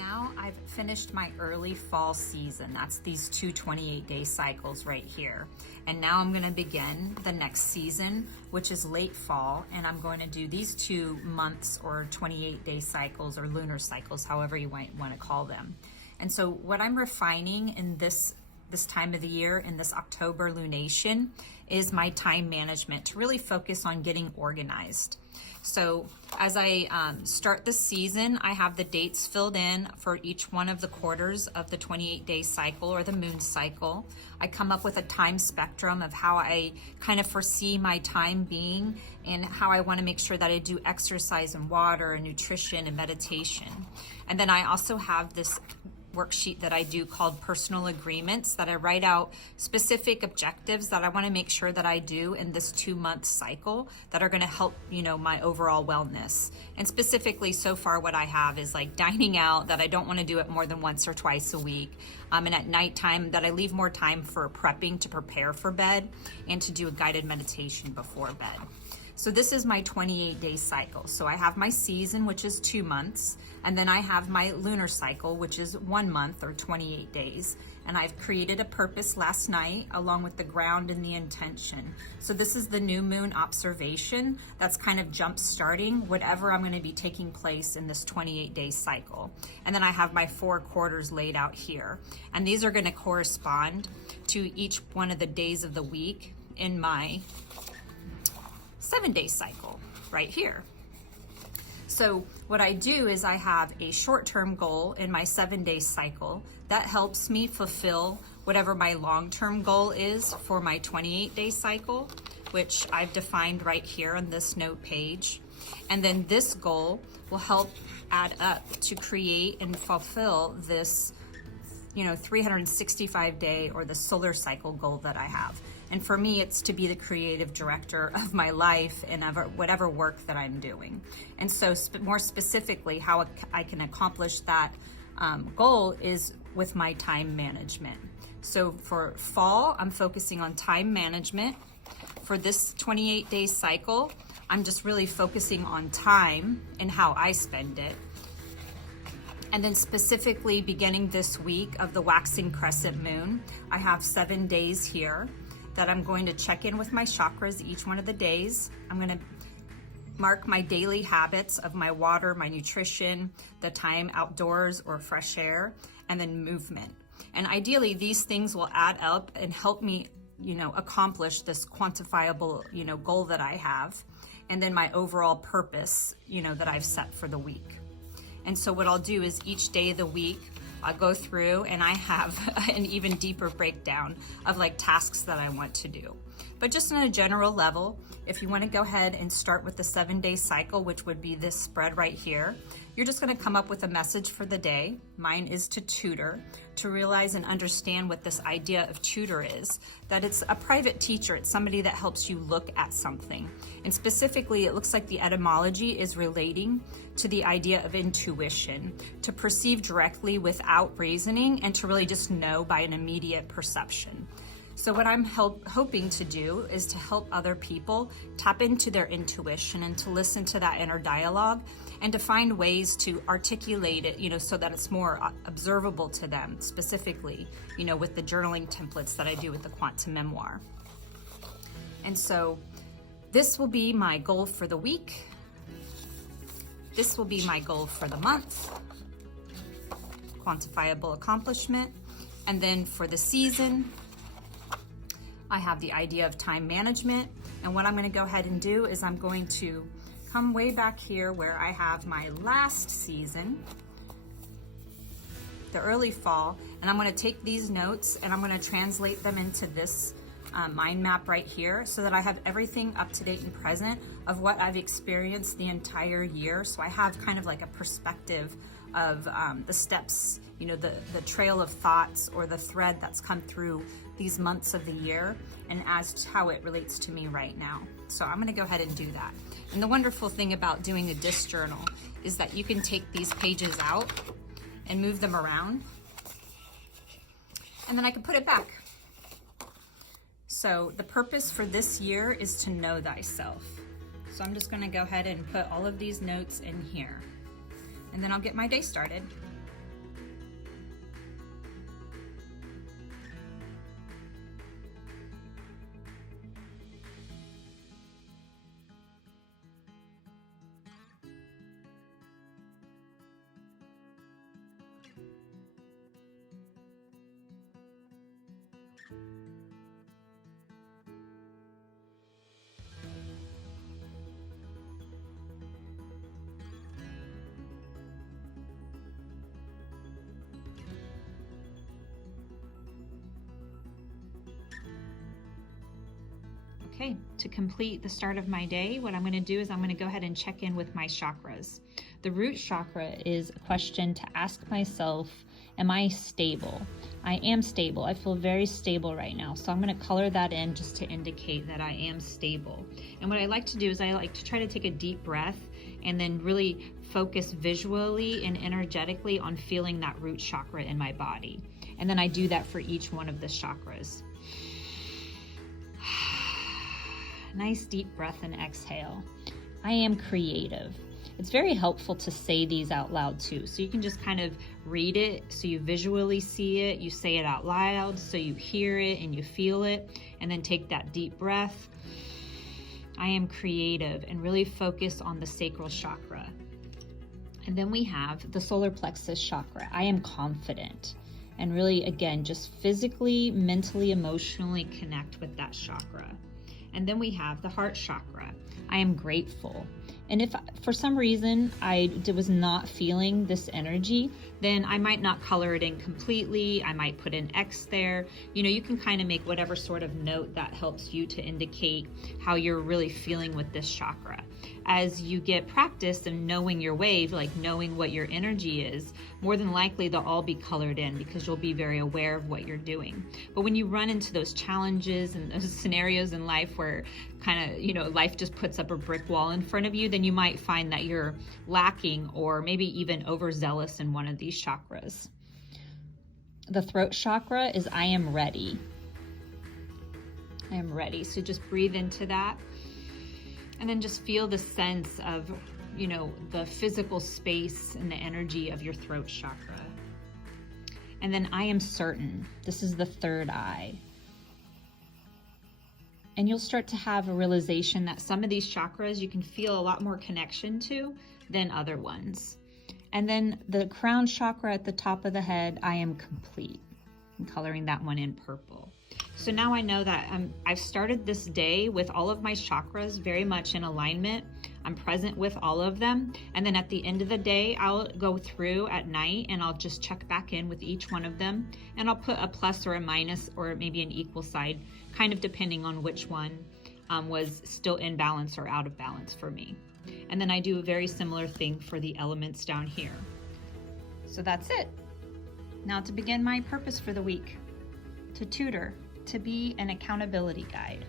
now I've finished my early fall season. That's these two 28-day cycles right here. And now I'm gonna begin the next season, which is late fall, and I'm going to do these 2 months or 28-day cycles or lunar cycles, however you might wanna call them. And so what I'm refining in this time of the year, in this October lunation, is my time management to really focus on getting organized. So as I start the season, I have the dates filled in for each one of the quarters of the 28-day cycle or the moon cycle. I come up with a time spectrum of how I kind of foresee my time being and how I want to make sure that I do exercise and water and nutrition and meditation. And then I also have this worksheet that I do called personal agreements that I write out specific objectives that I want to make sure that I do in this 2-month cycle that are going to help, my overall wellness. And specifically so far what I have is like dining out, that I don't want to do it more than once or twice a week. And at nighttime that I leave more time for prepping to prepare for bed and to do a guided meditation before bed. So this is my 28-day cycle. So I have my season, which is 2 months, and then I have my lunar cycle, which is 1 month or 28 days. And I've created a purpose last night along with the ground and the intention. So this is the new moon observation that's kind of jump starting whatever I'm going to be taking place in this 28-day cycle. And then I have my 4 quarters laid out here. And these are going to correspond to each one of the days of the week in my 7-day cycle right here. So what I do is I have a short-term goal in my 7-day cycle that helps me fulfill whatever my long-term goal is for my 28-day cycle, which I've defined right here on this note page. And then this goal will help add up to create and fulfill this 365-day or the solar cycle goal that I have. And for me, it's to be the creative director of my life and of whatever work that I'm doing. And so more specifically, how I can accomplish that goal is with my time management. So for fall, I'm focusing on time management. For this 28-day cycle, I'm just really focusing on time and how I spend it. And then specifically beginning this week of the waxing crescent moon, I have 7 days here that I'm going to check in with my chakras each one of the days. I'm going to mark my daily habits of my water, my nutrition, the time outdoors or fresh air, and then movement. And ideally, these things will add up and help me, accomplish this quantifiable, goal that I have, and then my overall purpose, that I've set for the week. And so what I'll do is each day of the week, I'll go through and I have an even deeper breakdown of like tasks that I want to do. But just on a general level, if you want to go ahead and start with the 7-day cycle, which would be this spread right here, you're just going to come up with a message for the day. Mine is to tutor, to realize and understand what this idea of tutor is, that it's a private teacher. It's somebody that helps you look at something. And specifically, it looks like the etymology is relating to the idea of intuition, to perceive directly without reasoning and to really just know by an immediate perception. So what I'm hoping to do is to help other people tap into their intuition and to listen to that inner dialogue and to find ways to articulate it, so that it's more observable to them, specifically, with the journaling templates that I do with the Quantum Memoir. And so this will be my goal for the week. This will be my goal for the month, quantifiable accomplishment. And then for the season, I have the idea of time management. And what I'm going to go ahead and do is I'm going to come way back here where I have my last season, the early fall, and I'm going to take these notes and I'm going to translate them into this mind map right here so that I have everything up to date and present of what I've experienced the entire year. So I have kind of like a perspective of the steps, the trail of thoughts or the thread that's come through these months of the year and as to how it relates to me right now. So I'm gonna go ahead and do that. And the wonderful thing about doing a disc journal is that you can take these pages out and move them around, and then I can put it back. So the purpose for this year is to know thyself. So I'm just gonna go ahead and put all of these notes in here, and then I'll get my day started. Okay, to complete the start of my day, what I'm going to do is I'm going to go ahead and check in with my chakras. The root chakra is a question to ask myself, am I stable? I am stable. I feel very stable right now. So I'm going to color that in just to indicate that I am stable. And what I like to do is I like to try to take a deep breath and then really focus visually and energetically on feeling that root chakra in my body. And then I do that for each one of the chakras. Nice deep breath and exhale. I am creative. It's very helpful to say these out loud too. So you can just kind of read it so you visually see it, you say it out loud so you hear it and you feel it, and then take that deep breath. I am creative, and really focus on the sacral chakra. And then we have the solar plexus chakra. I am confident, and really, again, just physically, mentally, emotionally connect with that chakra. And then we have the heart chakra. I am grateful. And if for some reason I was not feeling this energy, then I might not color it in completely. I might put an X there. You know, you can kind of make whatever sort of note that helps you to indicate how you're really feeling with this chakra. As you get practice in knowing your wave, like knowing what your energy is, more than likely they'll all be colored in because you'll be very aware of what you're doing. But when you run into those challenges and those scenarios in life where kind of, you know, life just puts up a brick wall in front of you, then you might find that you're lacking or maybe even overzealous in one of these chakras. The throat chakra is I am ready. I am ready. So just breathe into that. And then just feel the sense of, you know, the physical space and the energy of your throat chakra. And then I am certain. This is the third eye. And you'll start to have a realization that some of these chakras you can feel a lot more connection to than other ones. And then the crown chakra at the top of the head, I am complete. I'm coloring that one in purple. So now I know that I've started this day with all of my chakras very much in alignment. I'm present with all of them. And then at the end of the day, I'll go through at night and I'll just check back in with each one of them. And I'll put a plus or a minus or maybe an equal side, kind of depending on which one was still in balance or out of balance for me. And then I do a very similar thing for the elements down here. So that's it. Now to begin my purpose for the week, to tutor, to be an accountability guide.